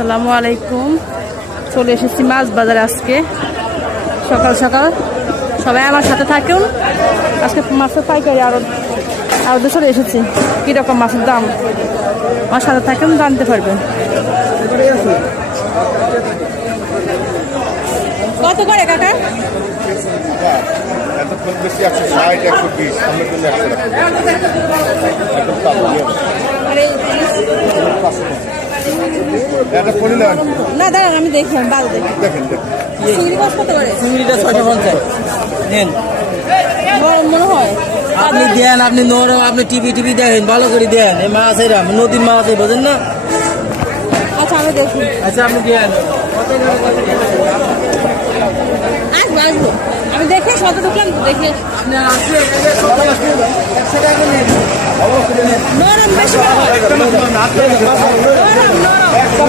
আসসালামু আলাইকুম। চলে এসেছি মাছ বাজারে আজকে সকাল সকাল। সবাই আমার সাথে থাকুন। আজকে মাছের পাইকারি আরো চলে এসেছি। কীরকম মাছের দাম আমার সাথে থাকুন, জানতে পারবেন। কত করে কাকা? না দাঁড়ান, আমি দেখি, আমি ভালো দেখি। চিংড়ি মাছ কত করে? চিংড়িটা 650 নেন। মনে হয় আপনি দেন, আপনি আপনি টিভি দেখেন, ভালো করে দেন। এই মাছ এরাম নদীর মাছ, বোঝেন না? আচ্ছা আমি দেখি। আচ্ছা আপনি দেন, আসবো আমি দেখে কত ঢুকলাম দেখে। আপনার আসবে 100 টাকা নেন। নরম বেশি নরম নরম।